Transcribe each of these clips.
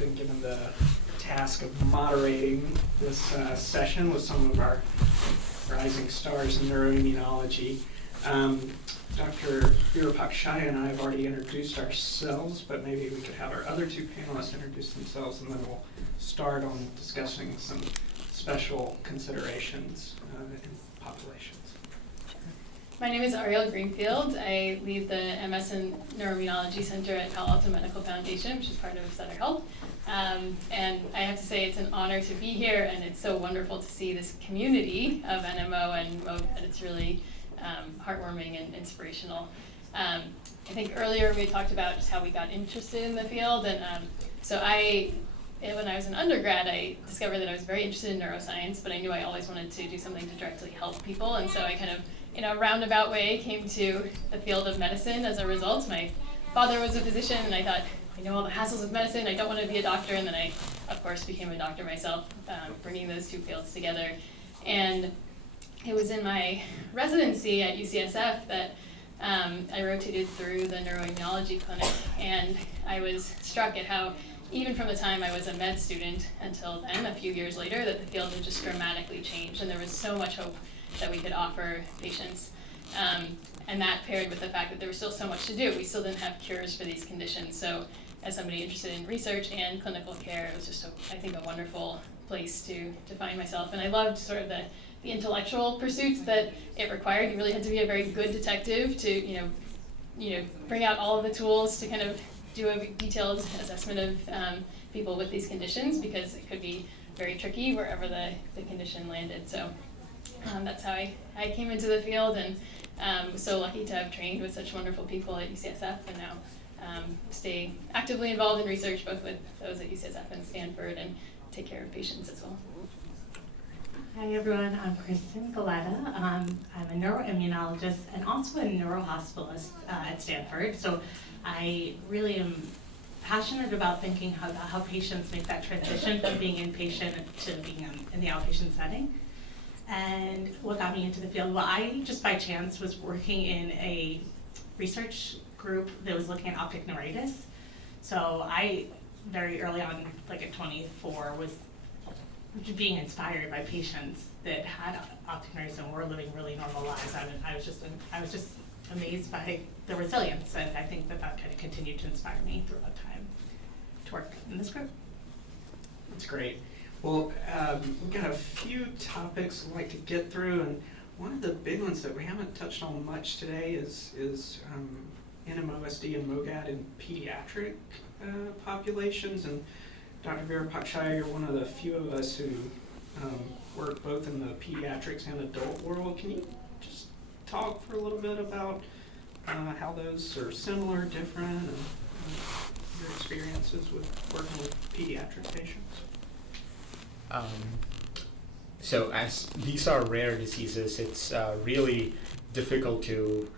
been given the task of moderating this session with some of our rising stars in neuroimmunology. Dr. Virupakshaiah and I have already introduced ourselves, but maybe we could have our other two panelists introduce themselves, and then we'll start on discussing some special considerations in populations. My name is Ariele Greenfield. I lead the MS and Neuroimmunology Center at Palo Alto Medical Foundation, which is part of Sutter Health. And I have to say it's an honor to be here, and it's so wonderful to see this community of NMO and MOGAD. It's really heartwarming and inspirational. I think earlier we talked about just how we got interested in the field, and when I was an undergrad, I discovered that I was very interested in neuroscience, but I knew I always wanted to do something to directly help people, and so I kind of, in a roundabout way, came to the field of medicine as a result. My father was a physician, and I thought, I know all the hassles of medicine, I don't want to be a doctor, and then I, of course, became a doctor myself, bringing those two fields together. And it was in my residency at UCSF that I rotated through the neuroimmunology clinic, and I was struck at how, even from the time I was a med student until then, a few years later, that the field had just dramatically changed, and there was so much hope that we could offer patients. And that paired with the fact that there was still so much to do. We still didn't have cures for these conditions. So as somebody interested in research and clinical care, it was just, I think, a wonderful place to find myself. And I loved sort of the intellectual pursuits that it required. You really had to be a very good detective to, bring out all of the tools to kind of do a detailed assessment of people with these conditions, because it could be very tricky wherever the condition landed. So that's how I came into the field, and was so lucky to have trained with such wonderful people at UCSF, and now stay actively involved in research, both with those at UCSF and Stanford, and take care of patients as well. Hi everyone, I'm Kristin Galetta. I'm a neuroimmunologist and also a neurohospitalist at Stanford. So I really am passionate about thinking about how patients make that transition from being inpatient to being in the outpatient setting. And what got me into the field? Well, I just by chance was working in a research group that was looking at optic neuritis. So I, very early on, like at 24, was being inspired by patients that had optic neuritis and were living really normal lives. I was just amazed by the resilience, and I think that kind of continued to inspire me throughout time to work in this group. That's great. Well, we've got a few topics I'd like to get through, and one of the big ones that we haven't touched on much today is NMOSD and MOGAD in pediatric populations. And Dr. Virupakshaiah, you're one of the few of us who work both in the pediatrics and adult world. Can you just talk for a little bit about how those are similar, different, and your experiences with working with pediatric patients? So as these are rare diseases, it's really difficult to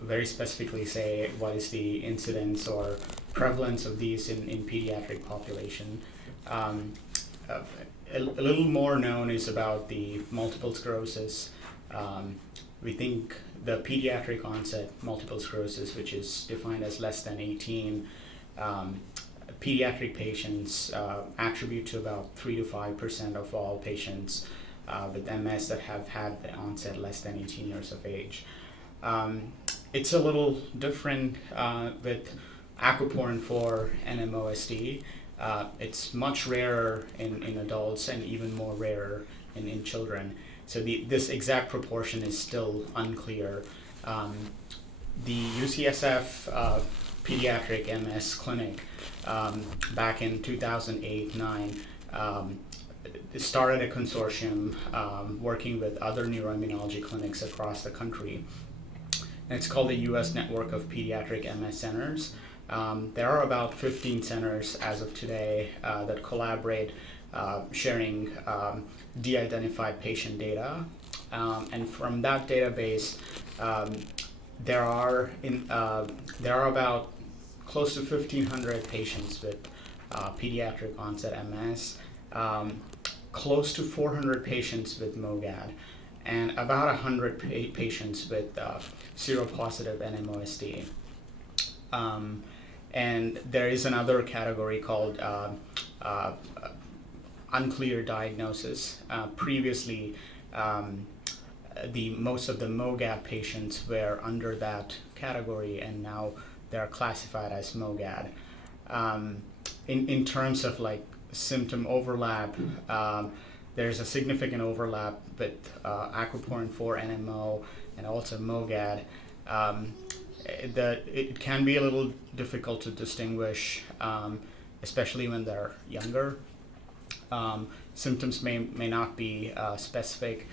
very specifically say what is the incidence or prevalence of these in pediatric population. A little more known is about the multiple sclerosis. We think the pediatric onset multiple sclerosis, which is defined as less than 18, pediatric patients attribute to about 3 to 5% of all patients with MS that have had the onset less than 18 years of age. It's a little different with aquaporin for NMOSD. It's much rarer in adults and even more rarer in children. So this exact proportion is still unclear. The UCSF pediatric MS clinic back in 2008-9 started a consortium working with other neuroimmunology clinics across the country. And it's called the U.S. Network of Pediatric MS Centers. There are about 15 centers as of today that collaborate, sharing de-identified patient data. And from that database, there are about close to 1,500 patients with pediatric onset MS, close to 400 patients with MOGAD, and about 100 patients with seropositive NMOSD. And there is another category called unclear diagnosis. Previously, most of the MOGAD patients were under that category, and now they're classified as MOGAD. In terms of like symptom overlap, there's a significant overlap with aquaporin 4 NMO and also MOGAD. It can be a little difficult to distinguish, especially when they're younger. Symptoms may not be specific.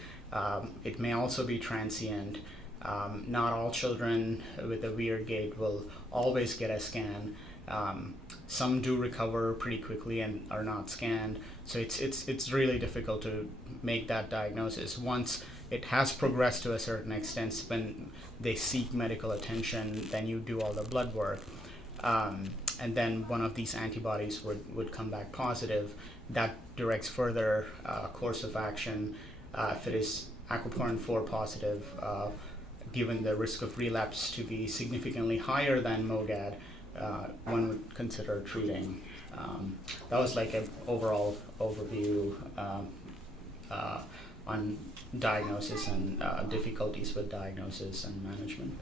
It may also be transient. Not all children with a weird gait will always get a scan. Some do recover pretty quickly and are not scanned. So it's really difficult to make that diagnosis. Once it has progressed to a certain extent, when they seek medical attention, then you do all the blood work. And then one of these antibodies would come back positive. That directs further course of action. If it is aquaporin 4 positive, given the risk of relapse to be significantly higher than MOGAD, one would consider treating. That was like an overall overview on diagnosis and difficulties with diagnosis and management.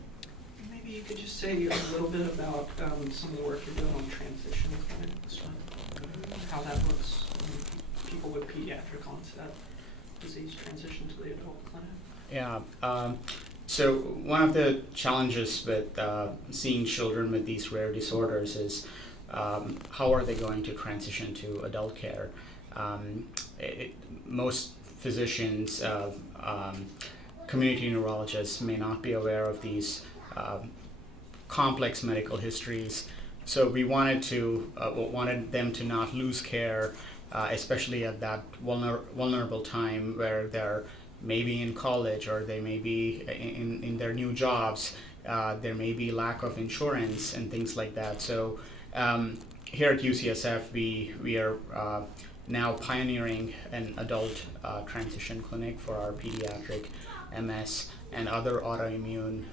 Maybe you could just say a little bit about some of the work you're doing on transition clinics, how that looks when people with pediatric onset disease transition to the adult clinic. Yeah. So one of the challenges with seeing children with these rare disorders is how are they going to transition to adult care? Most physicians, community neurologists may not be aware of these complex medical histories. So we wanted them to not lose care, especially at that vulnerable time where they're maybe in college or they may be in their new jobs. There may be lack of insurance and things like that. So here at UCSF, we are now pioneering an adult transition clinic for our pediatric MS and other autoimmune,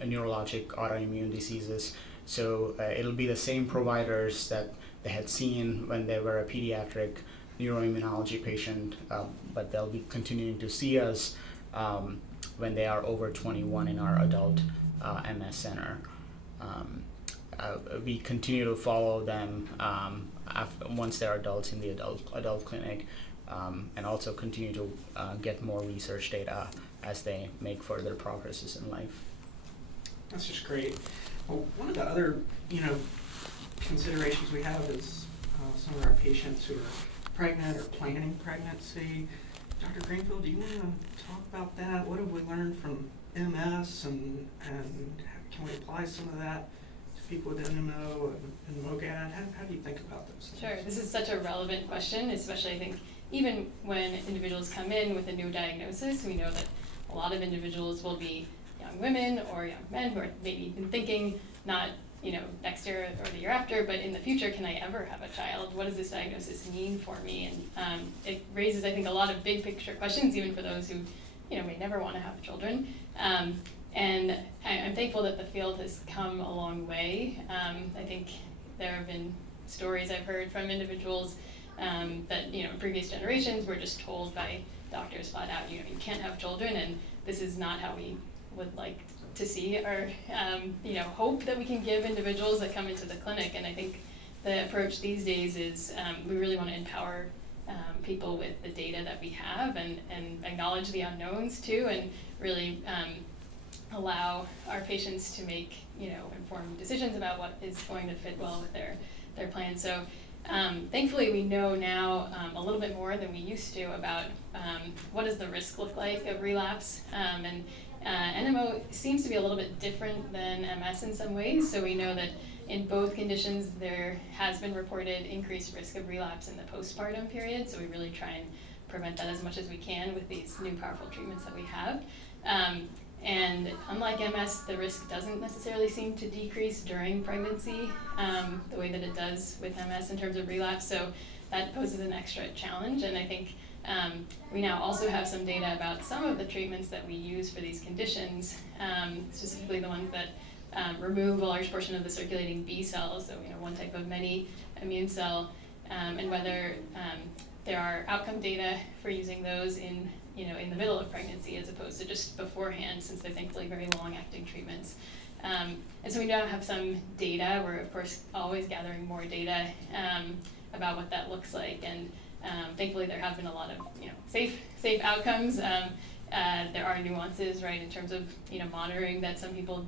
neurologic autoimmune diseases. So it'll be the same providers that they had seen when they were a pediatric neuroimmunology patient, but they'll be continuing to see us when they are over 21 in our adult MS center. We continue to follow them once they're adults in the adult clinic, and also continue to get more research data as they make further progresses in life. That's just great. Well, one of the other, considerations we have is some of our patients who are pregnant or planning pregnancy. Dr. Greenfield, do you want to talk about that? What have we learned from MS, and can we apply some of that to people with NMO and MOGAD? How do you think about those things? Sure, this is such a relevant question, especially I think even when individuals come in with a new diagnosis. We know that a lot of individuals will be young women or young men who are maybe even thinking not next year or the year after, but in the future, can I ever have a child? What does this diagnosis mean for me? And it raises, I think, a lot of big picture questions, even for those who, may never want to have children. And I'm thankful that the field has come a long way. I think there have been stories I've heard from individuals that, in previous generations were just told by doctors flat out, you can't have children, and this is not how we would like to see or hope that we can give individuals that come into the clinic. And I think the approach these days is we really want to empower people with the data that we have and acknowledge the unknowns too, and really allow our patients to make informed decisions about what is going to fit well with their plan. So thankfully we know now a little bit more than we used to about what does the risk look like of relapse, and NMO seems to be a little bit different than MS in some ways. So we know that in both conditions there has been reported increased risk of relapse in the postpartum period. So we really try and prevent that as much as we can with these new powerful treatments that we have. And unlike MS, the risk doesn't necessarily seem to decrease during pregnancy the way that it does with MS in terms of relapse. So that poses an extra challenge. And I think we now also have some data about some of the treatments that we use for these conditions, specifically the ones that remove a large portion of the circulating B cells, so one type of many immune cell, and whether there are outcome data for using those in the middle of pregnancy as opposed to just beforehand, since they're thankfully very long-acting treatments. And so we now have some data. We're of course always gathering more data about what that looks like, and thankfully there have been a lot of safe outcomes. There are nuances, right, in terms of monitoring that some people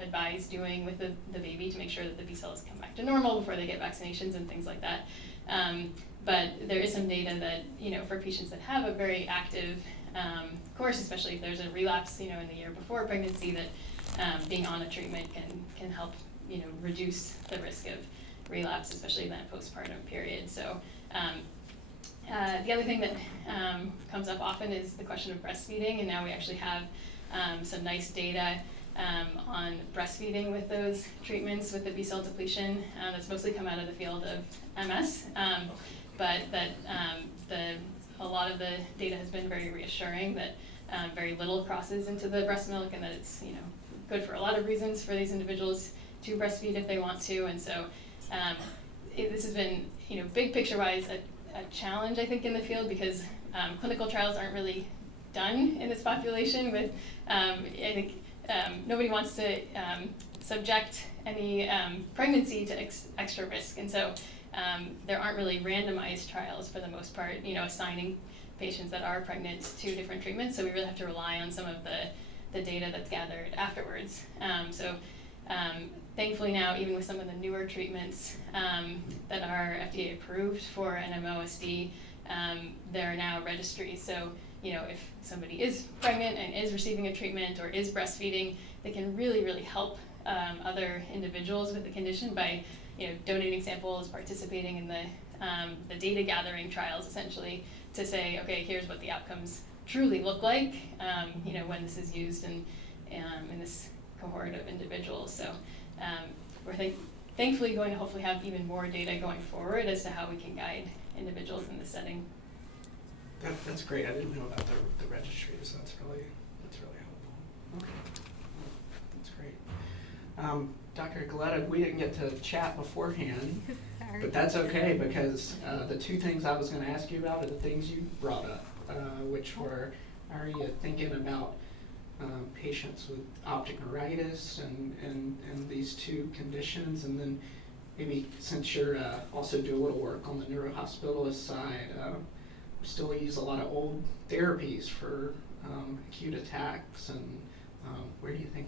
advise doing with the baby to make sure that the B cells come back to normal before they get vaccinations and things like that. But there is some data that for patients that have a very active course, especially if there's a relapse in the year before pregnancy, that being on a treatment can help reduce the risk of relapse, especially in that postpartum period. So the other thing that comes up often is the question of breastfeeding, and now we actually have some nice data on breastfeeding with those treatments with the B cell depletion. That's mostly come out of the field of MS, but that a lot of the data has been very reassuring that very little crosses into the breast milk, and that it's good for a lot of reasons for these individuals to breastfeed if they want to. And so this has been big picture wise a challenge, I think, in the field, because clinical trials aren't really done in this population with I think nobody wants to subject any pregnancy to extra risk, and so there aren't really randomized trials for the most part, assigning patients that are pregnant to different treatments. So we really have to rely on some of the data that's gathered afterwards. Thankfully now, even with some of the newer treatments that are FDA approved for NMOSD, there are now registries. So if somebody is pregnant and is receiving a treatment or is breastfeeding, they can really, really help other individuals with the condition by donating samples, participating in the data gathering trials, essentially, to say, okay, here's what the outcomes truly look like when this is used in this cohort of individuals. So we're thankfully going to hopefully have even more data going forward as to how we can guide individuals in this setting. That's great. I didn't know about the registries. That's really helpful. Okay, that's great. Dr. Galetta, we didn't get to chat beforehand, but that's okay, because the two things I was going to ask you about are the things you brought up, which were, are you thinking about patients with optic neuritis and these two conditions, and then maybe since you're also do a little work on the neurohospitalist side, we still use a lot of old therapies for acute attacks, and where do you think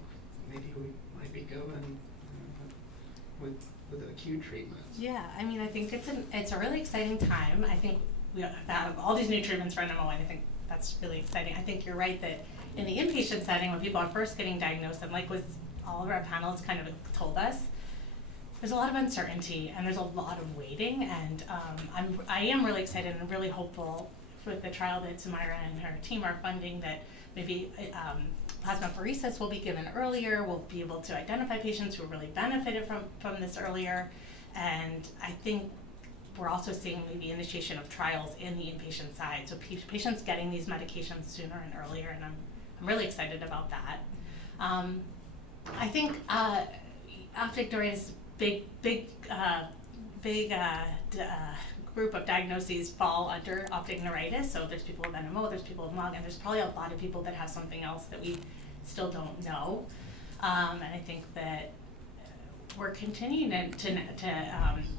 maybe we might be going with acute treatments? Yeah, I mean, I think it's a really exciting time. I think we have all these new treatments for NMO, and I think that's really exciting. I think you're right that in the inpatient setting, when people are first getting diagnosed, and like with all of our panels kind of told us, there's a lot of uncertainty and there's a lot of waiting, and I am really excited and really hopeful with the trial that Samira and her team are funding, that maybe plasmapheresis will be given earlier. We'll be able to identify patients who really benefited from this earlier, and I think we're also seeing maybe initiation of trials in the inpatient side, so patients getting these medications sooner and earlier, and I'm really excited about that. I think optic neuritis, big group of diagnoses fall under optic neuritis. So there's people with NMO, there's people with MOGAD, and there's probably a lot of people that have something else that we still don't know. And I think that we're continuing to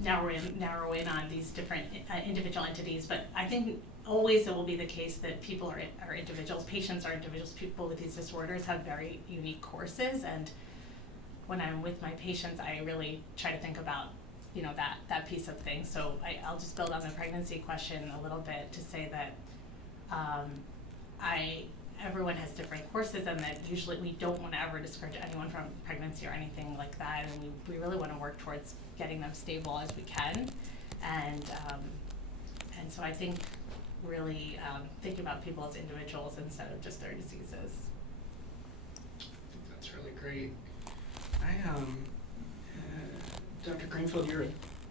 narrow in on these different individual entities, but I think always it will be the case that people are individuals, patients are individuals, people with these disorders have very unique courses, and when I'm with my patients, I really try to think about that piece of things. So I'll just build on the pregnancy question a little bit to say that everyone has different courses, and that usually we don't want to ever discourage anyone from pregnancy or anything like that, and we really want to work towards getting them stable as we can, and so I think really thinking about people as individuals instead of just their diseases. I think that's really great. Dr. Greenfield, you're a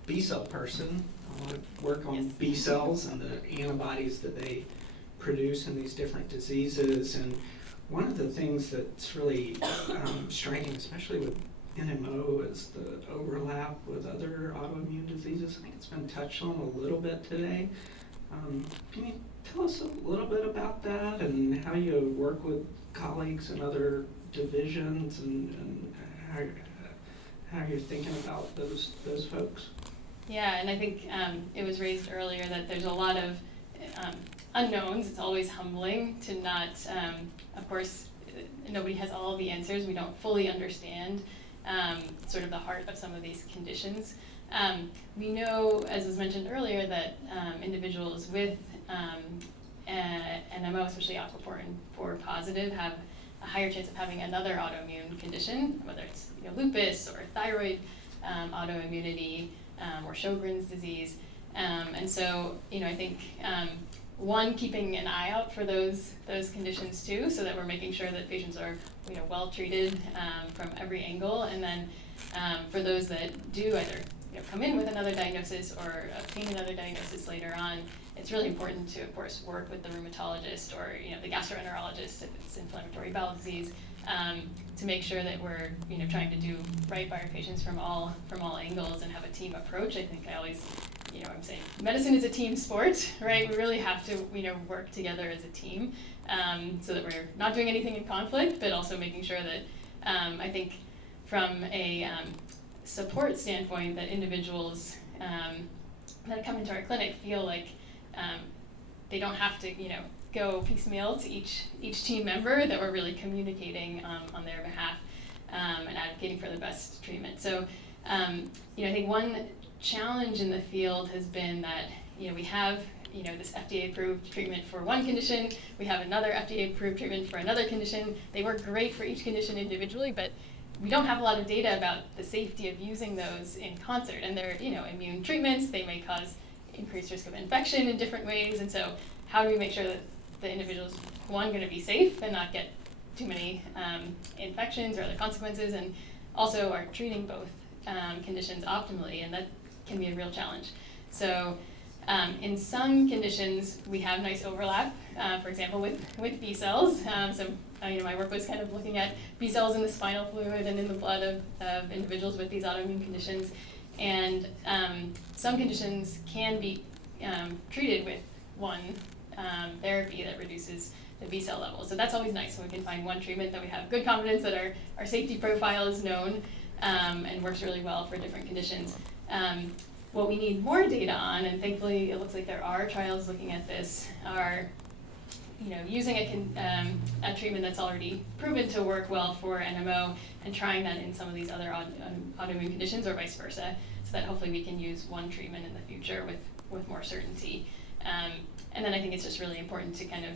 B cell person. I want to work on B cells and the antibodies that they produce in these different diseases. And one of the things that's really striking, especially with NMO, is the overlap with other autoimmune diseases. I think it's been touched on a little bit today. Can you tell us a little bit about that and how you work with colleagues in other divisions and how you're thinking about those folks? Yeah, and I think it was raised earlier that there's a lot of unknowns. It's always humbling to not, of course, nobody has all the answers. We don't fully understand sort of the heart of some of these conditions. We know, as was mentioned earlier, that individuals with NMO, especially aquaporin 4 positive, have a higher chance of having another autoimmune condition, whether it's lupus or thyroid autoimmunity or Sjogren's disease. And so, I think one, keeping an eye out for those conditions too, so that we're making sure that patients are well treated from every angle, and then for those that do either come in with another diagnosis or obtain another diagnosis later on, it's really important to, of course, work with the rheumatologist or the gastroenterologist if it's inflammatory bowel disease, to make sure that we're trying to do right by our patients from all angles and have a team approach. I think I always I'm saying medicine is a team sport, right? We really have to work together as a team, so that we're not doing anything in conflict, but also making sure that I think from a support standpoint, that individuals that come into our clinic feel like they don't have to go piecemeal to each team member, that we're really communicating on their behalf and advocating for the best treatment. So I think one challenge in the field has been that we have this FDA-approved treatment for one condition, we have another FDA-approved treatment for another condition. They work great for each condition individually, but we don't have a lot of data about the safety of using those in concert. And they're immune treatments. They may cause increased risk of infection in different ways. And so how do we make sure that the individual's, one, going to be safe and not get too many infections or other consequences, and also are treating both conditions optimally, and that can be a real challenge. So in some conditions, we have nice overlap, for example, with B cells. My work was kind of looking at B cells in the spinal fluid and in the blood of individuals with these autoimmune conditions. And some conditions can be treated with one therapy that reduces the B cell levels. So that's always nice when we can find one treatment that we have good confidence that our safety profile is known and works really well for different conditions. What we need more data on, and thankfully it looks like there are trials looking at this, are using a treatment that's already proven to work well for NMO and trying that in some of these other autoimmune conditions, or vice versa, so that hopefully we can use one treatment in the future with more certainty. And then I think it's just really important to kind of,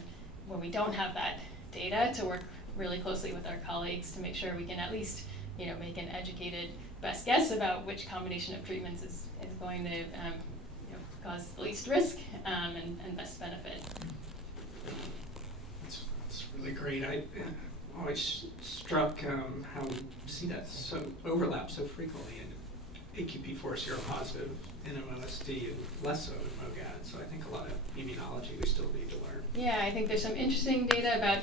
when we don't have that data, to work really closely with our colleagues to make sure we can at least make an educated best guess about which combination of treatments is going to cause the least risk and best benefit. That's really great. I always struck how we see that overlap so frequently in AQP4 seropositive, NMOSD, and less so in MOGAD. So I think a lot of immunology we still need to learn. Yeah, I think there's some interesting data about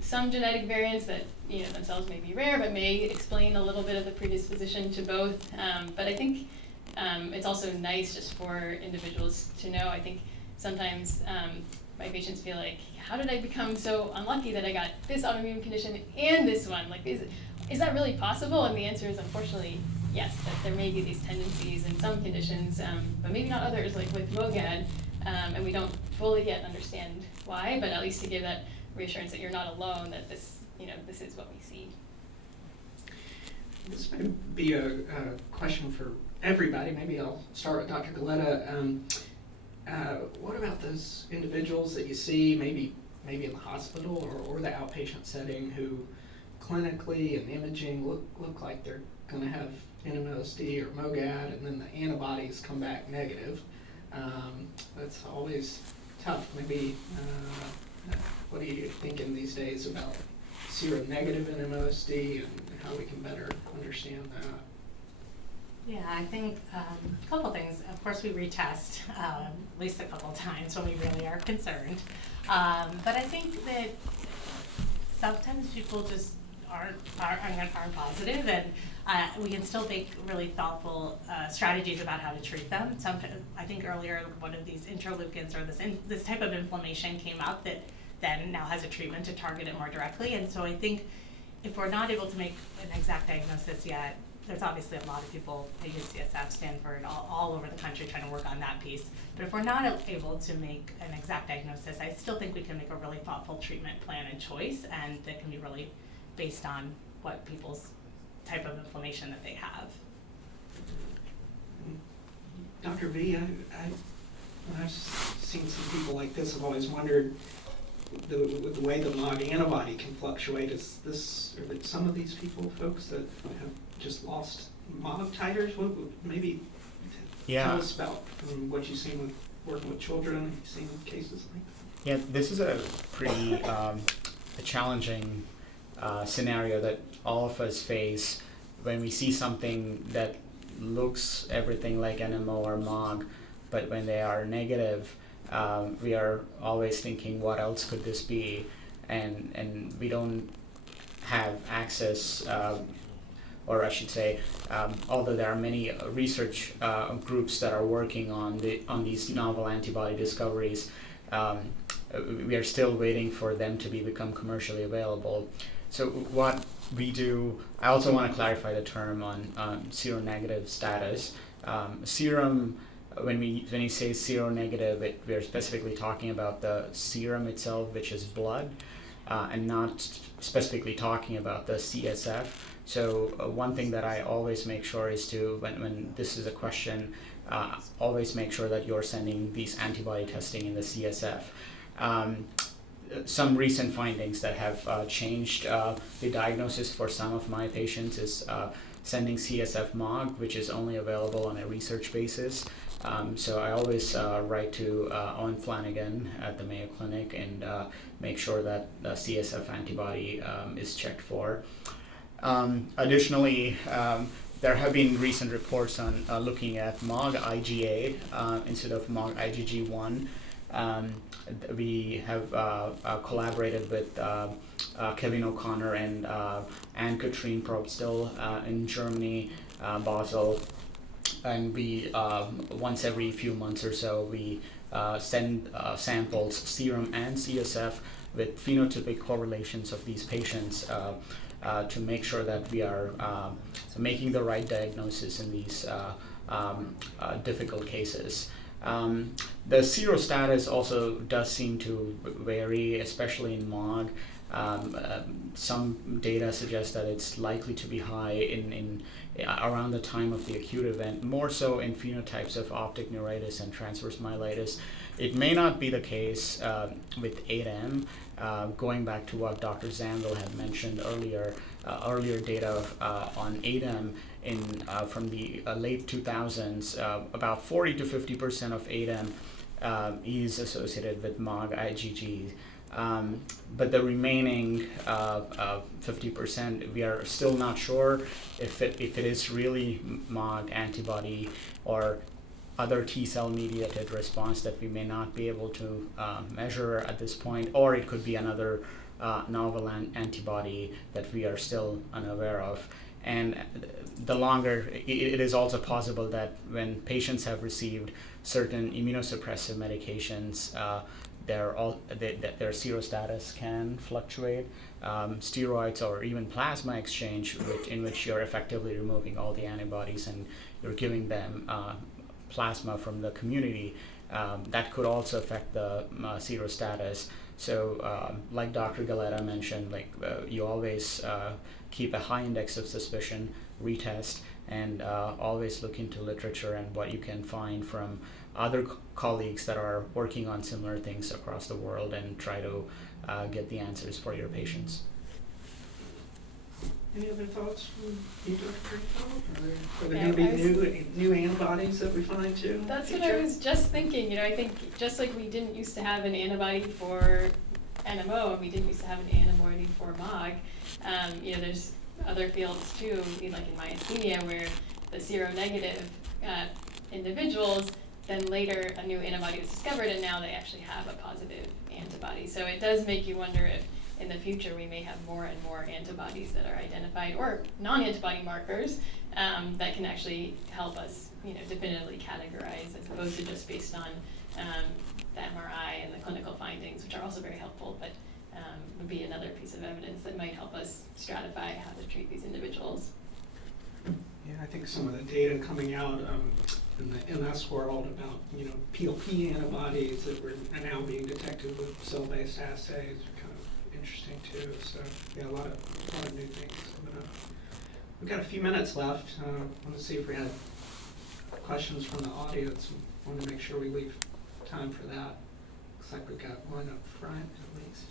some genetic variants that themselves may be rare, but may explain a little bit of the predisposition to both. But I think it's also nice just for individuals to know. I think sometimes my patients feel like, how did I become so unlucky that I got this autoimmune condition and this one? Like, is that really possible? And the answer is, unfortunately, yes, that there may be these tendencies in some conditions, but maybe not others, like with MOGAD, and we don't fully yet understand why, but at least to give that reassurance that you're not alone, that this is what we see. This may be a question for everybody. Maybe I'll start with Dr. Galetta. What about those individuals that you see maybe in the hospital or the outpatient setting who clinically and imaging look like they're going to have NMOSD or MOGAD, and then the antibodies come back negative? That's always tough. Maybe what are you thinking these days about seronegative NMOSD and how we can better understand that? Yeah, I think a couple things. Of course, we retest at least a couple times when we really are concerned. But I think that sometimes people just aren't positive, and we can still make really thoughtful strategies about how to treat them. Sometimes, I think earlier, one of these interleukins or this type of inflammation came up that then now has a treatment to target it more directly. And so I think if we're not able to make an exact diagnosis yet, there's obviously a lot of people at UCSF, Stanford, all over the country trying to work on that piece. But if we're not able to make an exact diagnosis, I still think we can make a really thoughtful treatment plan and choice, and that can be really based on what people's type of inflammation that they have. Dr. V, when I've seen some people like this, I've always wondered the way the MOG antibody can fluctuate. Are that some of these folks that have just lost MOG titers? Maybe tell us about what you've seen with working with children. Have you seen cases like that? Yeah, this is a pretty challenging scenario that all of us face when we see something that looks everything like NMO or MOG, but when they are negative, we are always thinking, what else could this be? And we don't have access, or I should say, although there are many research groups that are working on these novel antibody discoveries, we are still waiting for them to become commercially available. So what we do, I also want to clarify the term on seronegative status. Serum, when you say seronegative, we're specifically talking about the serum itself, which is blood, and not specifically talking about the CSF. So one thing that I always make sure is to, when this is a question, always make sure that you're sending these antibody testing in the CSF. Some recent findings that have changed the diagnosis for some of my patients is sending CSF MOG, which is only available on a research basis. So I always write to Owen Flanagan at the Mayo Clinic and make sure that the CSF antibody is checked for. Additionally, there have been recent reports on looking at MOG IgA instead of MOG IgG1. We have collaborated with Kevin O'Connor and Anne-Katrine Probstil in Germany, Basel, and we once every few months or so we send samples, serum and CSF, with phenotypic correlations of these patients to make sure that we are making the right diagnosis in these difficult cases. The serostatus also does seem to vary, especially in MOG. Some data suggest that it's likely to be high in around the time of the acute event, more so in phenotypes of optic neuritis and transverse myelitis. It may not be the case with 8M. Going back to what Dr. Zandel had mentioned earlier, earlier data on 8M from the late 2000s, about 40 to 50% of 8M is associated with MOG IgG. But the remaining 50%, we are still not sure if it is really MOG antibody or other T-cell mediated response that we may not be able to measure at this point, or it could be another novel antibody that we are still unaware of. And the longer, it is also possible that when patients have received certain immunosuppressive medications, their serostatus can fluctuate. Steroids or even plasma exchange, in which you're effectively removing all the antibodies and you're giving them plasma from the community, that could also affect the serostatus. So like Dr. Galetta mentioned, you always keep a high index of suspicion, retest, and always look into literature and what you can find from other colleagues that are working on similar things across the world, and try to get the answers for your patients. Any other thoughts from you, Dr. Greenfield? Are there going to be new antibodies that we find too? That's what I was just thinking. I think just like we didn't used to have an antibody for NMO, and we didn't used to have an antibody for MOG, there's other fields too, like in myasthenia, where the seronegative individuals, then later a new antibody was discovered, and now they actually have a positive antibody. So it does make you wonder in the future we may have more and more antibodies that are identified, or non-antibody markers that can actually help us, definitively categorize, as opposed to just based on the MRI and the clinical findings, which are also very helpful, but would be another piece of evidence that might help us stratify how to treat these individuals. Yeah, I think some of the data coming out in the MS world about, PLP antibodies that are now being detected with cell-based assays are kind of interesting too. So yeah, a lot of new things coming up. We've got a few minutes left. I want to see if we had questions from the audience. I want to make sure we leave time for that. Looks like we've got one up front at least.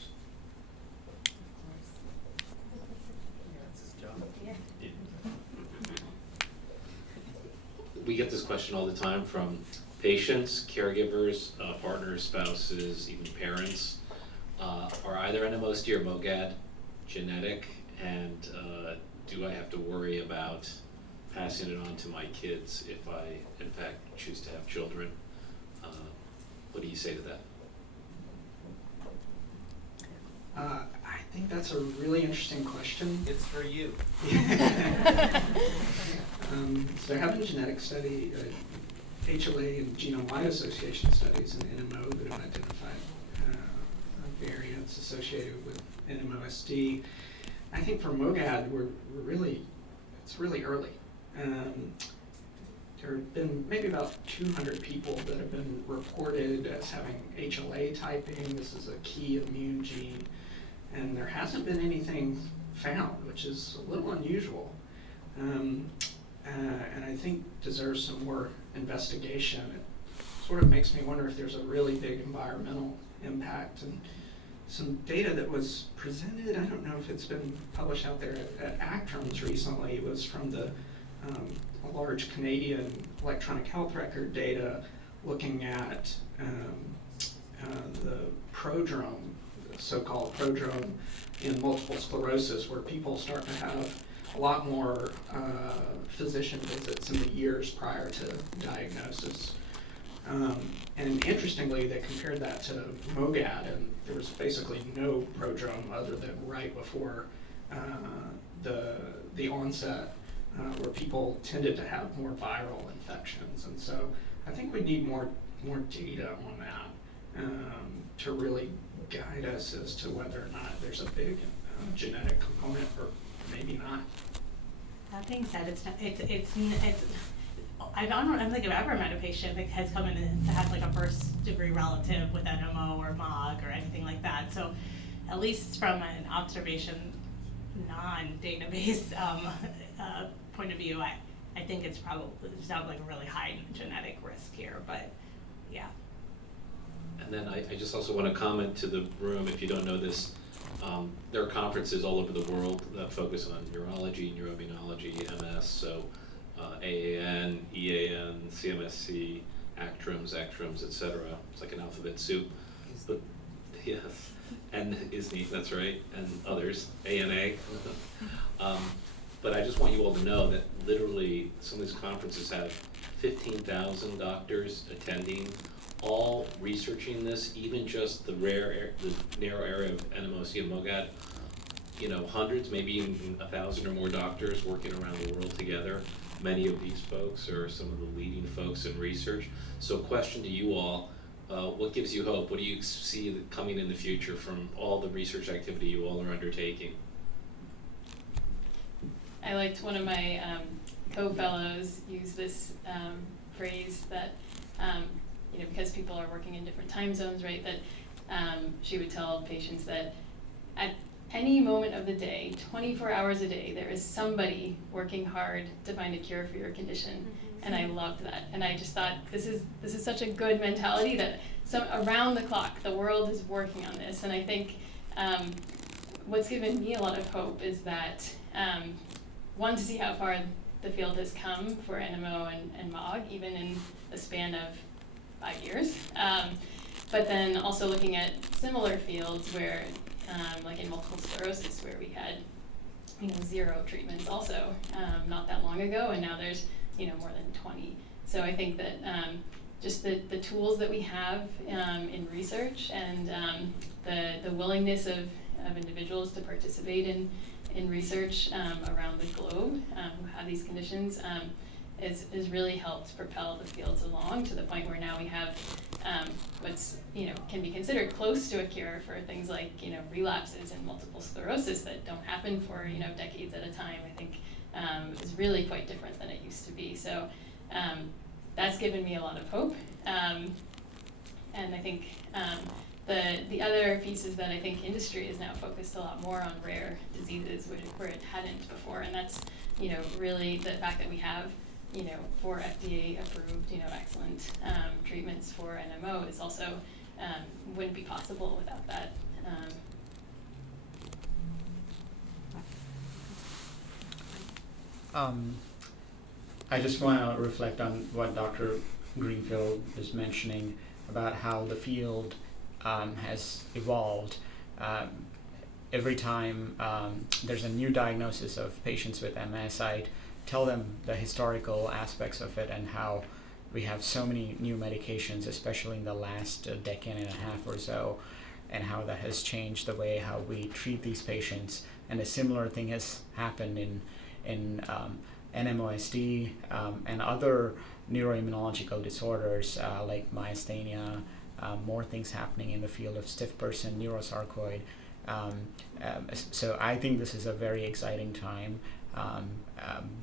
We get this question all the time from patients, caregivers, partners, spouses, even parents. Are either NMOSD or MOGAD genetic, and do I have to worry about passing it on to my kids if I, in fact, choose to have children? What do you say to that? I think that's a really interesting question. It's for you. So there have been genetic study, HLA and genome-wide association studies in NMO that have identified variants associated with NMOSD. I think for MOGAD, it's really early. There have been maybe about 200 people that have been reported as having HLA typing. This is a key immune gene. And there hasn't been anything found, which is a little unusual. And I think deserves some more investigation. It sort of makes me wonder if there's a really big environmental impact. And some data that was presented, I don't know if it's been published out there at ACTRMS recently, was from the a large Canadian electronic health record data looking at the prodrome, the so-called prodrome in multiple sclerosis, where people start to have a lot more physician visits in the years prior to diagnosis. And interestingly, they compared that to MOGAD, and there was basically no prodrome other than right before the onset, where people tended to have more viral infections. And so I think we need more data on that to really guide us as to whether or not there's a big genetic component, or maybe not. That being said, I don't think I've ever met a patient that has come in to have like a first degree relative with NMO or MOG or anything like that. So at least from an observation, non-database point of view, I think it sounds like a really high genetic risk here, but yeah. And then I just also want to comment to the room, if you don't know this, there are conferences all over the world that focus on neurology, neuroimmunology, MS, so AAN, EAN, CMSC, ACTRMS, etc. It's like an alphabet soup. But yes, and ISNI, that's right, and others, ANA. But I just want you all to know that literally some of these conferences have 15,000 doctors attending, all researching this, even just the narrow area of NMOSD and MOGAD. Hundreds, maybe even 1,000 or more doctors working around the world together. Many of these folks are some of the leading folks in research. So question to you all, what gives you hope? What do you see coming in the future from all the research activity you all are undertaking? I liked one of my co-fellows use this phrase that, because people are working in different time zones, right, that she would tell patients that at any moment of the day, 24 hours a day, there is somebody working hard to find a cure for your condition. Mm-hmm. And I loved that. And I just thought, this is such a good mentality that around the clock, the world is working on this. And I think what's given me a lot of hope is that, one, to see how far the field has come for NMO and MOG, even in the span of 5 years. But then also looking at similar fields where, like in multiple sclerosis, where we had, 0 treatments also not that long ago, and now there's, more than 20. So I think that just the tools that we have in research and the willingness of of individuals to participate in research around the globe who have these conditions has really helped propel the fields along to the point where now we have what's can be considered close to a cure for things like relapses and multiple sclerosis that don't happen for decades at a time. I think is really quite different than it used to be. So that's given me a lot of hope. And I think the other piece is that I think industry is now focused a lot more on rare diseases where it hadn't before, and that's really the fact that we have for FDA approved excellent treatments for NMO is also wouldn't be possible without that. I just want to reflect on what Dr. Greenfield is mentioning about how the field has evolved. Every time there's a new diagnosis of patients with MS, I tell them the historical aspects of it and how we have so many new medications, especially in the last decade and a half or so, and how that has changed the way how we treat these patients. And a similar thing has happened in NMOSD and other neuroimmunological disorders like myasthenia, more things happening in the field of stiff person neurosarcoid. So I think this is a very exciting time.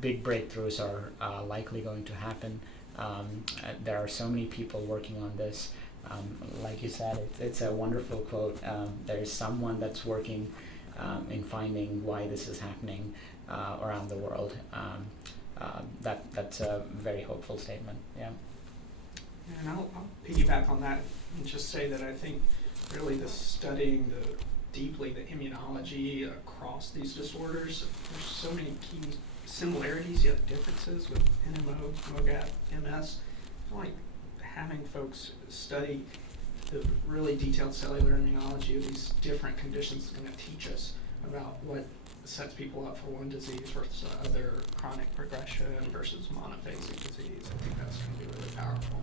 Big breakthroughs are likely going to happen. There are so many people working on this. Like you said, it's a wonderful quote. There's someone that's working in finding why this is happening around the world. That's a very hopeful statement. Yeah. And I'll piggyback on that and just say that I think really the studying deeply the immunology across these disorders, there's so many key similarities yet differences with NMO, MOGAD, MS. I feel like having folks study the really detailed cellular immunology of these different conditions is going to teach us about what sets people up for one disease versus other chronic progression versus monophasic disease. I think that's going to be really powerful.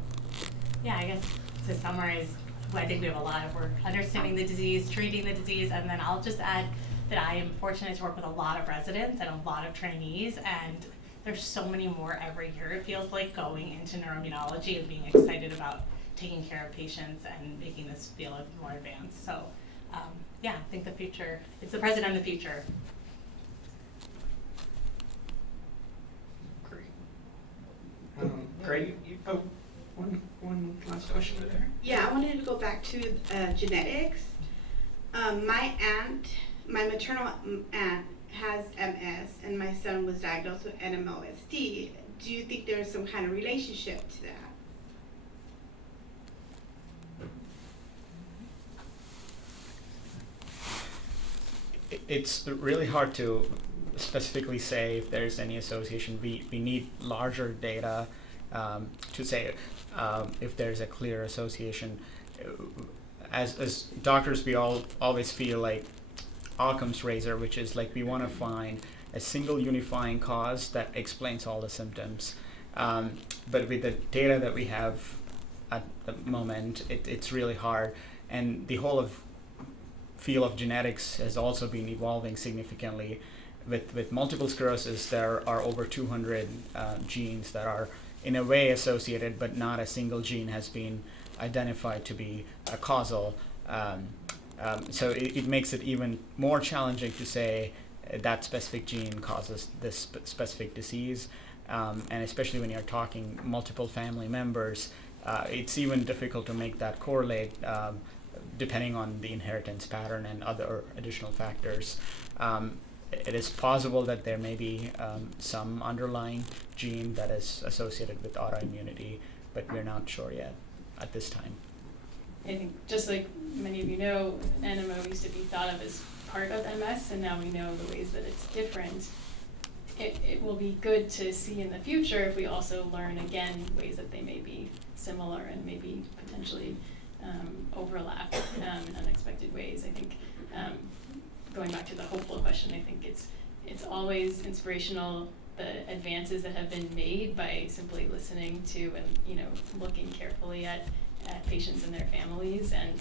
Yeah, I guess to summarize, I think we have a lot of work understanding the disease, treating the disease, and then I'll just add that I am fortunate to work with a lot of residents and a lot of trainees, and there's so many more every year, it feels like, going into neuroimmunology and being excited about taking care of patients and making this field more advanced. So yeah, I think the future, it's the present and the future. Great. One last question there. Yeah, I wanted to go back to genetics. My maternal aunt has MS, and my son was diagnosed with NMOSD. Do you think there's some kind of relationship to that? It's really hard to specifically say if there's any association. We need larger data to say if there's a clear association. As doctors, we always feel like Occam's razor, which is like we want to find a single unifying cause that explains all the symptoms. But with the data that we have at the moment, it's really hard. And the whole field of genetics has also been evolving significantly. With multiple sclerosis, there are over 200 genes that are in a way associated, but not a single gene has been identified to be a causal. So it makes it even more challenging to say that specific gene causes this specific disease. And especially when you're talking multiple family members, it's even difficult to make that correlate depending on the inheritance pattern and other additional factors. It is possible that there may be some underlying gene that is associated with autoimmunity, but we're not sure yet at this time. I think just like many of you know, NMO used to be thought of as part of MS, and now we know the ways that it's different. It will be good to see in the future if we also learn again ways that they may be similar and maybe potentially overlap in unexpected ways. I think going back to the hopeful question, I think it's always inspirational the advances that have been made by simply listening to and looking carefully at at patients and their families, and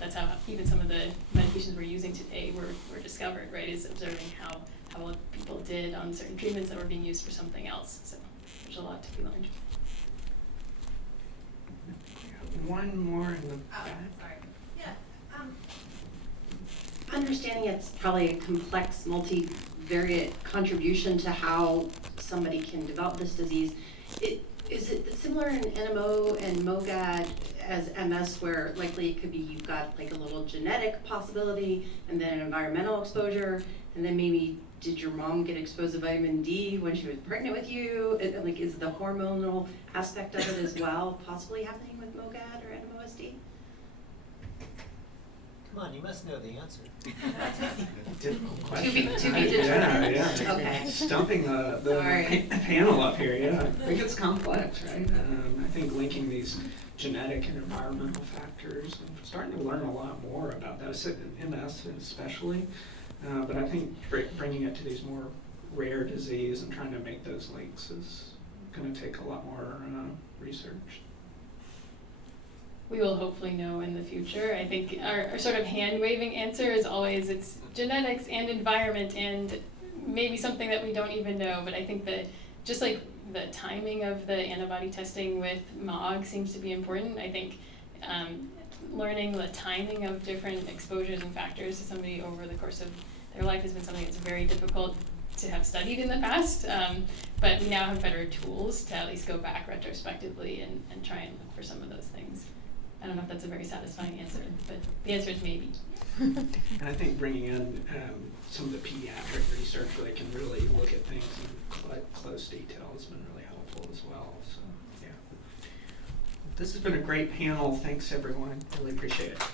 that's how even some of the medications we're using today were discovered, right, is observing how well people did on certain treatments that were being used for something else. So there's a lot to be learned. One more in the back. Sorry. Yeah. Understanding it's probably a complex, multivariate contribution to how somebody can develop this disease. Is it similar in NMO and MOGAD as MS, where likely it could be you've got like a little genetic possibility and then an environmental exposure, and then maybe did your mom get exposed to vitamin D when she was pregnant with you? Like, is the hormonal aspect of it as well possibly happening with MOGAD or NMOSD? Come on, you must know the answer. Difficult To question. be determined. Yeah. Okay. Stumping the Sorry. panel up here, yeah. I think it's complex, right? I think linking these genetic and environmental factors, I'm starting to learn a lot more about that, in MS especially. But I think bringing it to these more rare disease and trying to make those links is going to take a lot more research. We will hopefully know in the future. I think our sort of hand-waving answer is always it's genetics and environment and maybe something that we don't even know. But I think that just like the timing of the antibody testing with MOG seems to be important. I think learning the timing of different exposures and factors to somebody over the course of their life has been something that's very difficult to have studied in the past. But we now have better tools to at least go back retrospectively and try and look for some of those things. I don't know if that's a very satisfying answer, but the answer is maybe. And I think bringing in some of the pediatric research where they can really look at things in close detail has been really helpful as well. So, yeah. This has been a great panel. Thanks, everyone. Really appreciate it.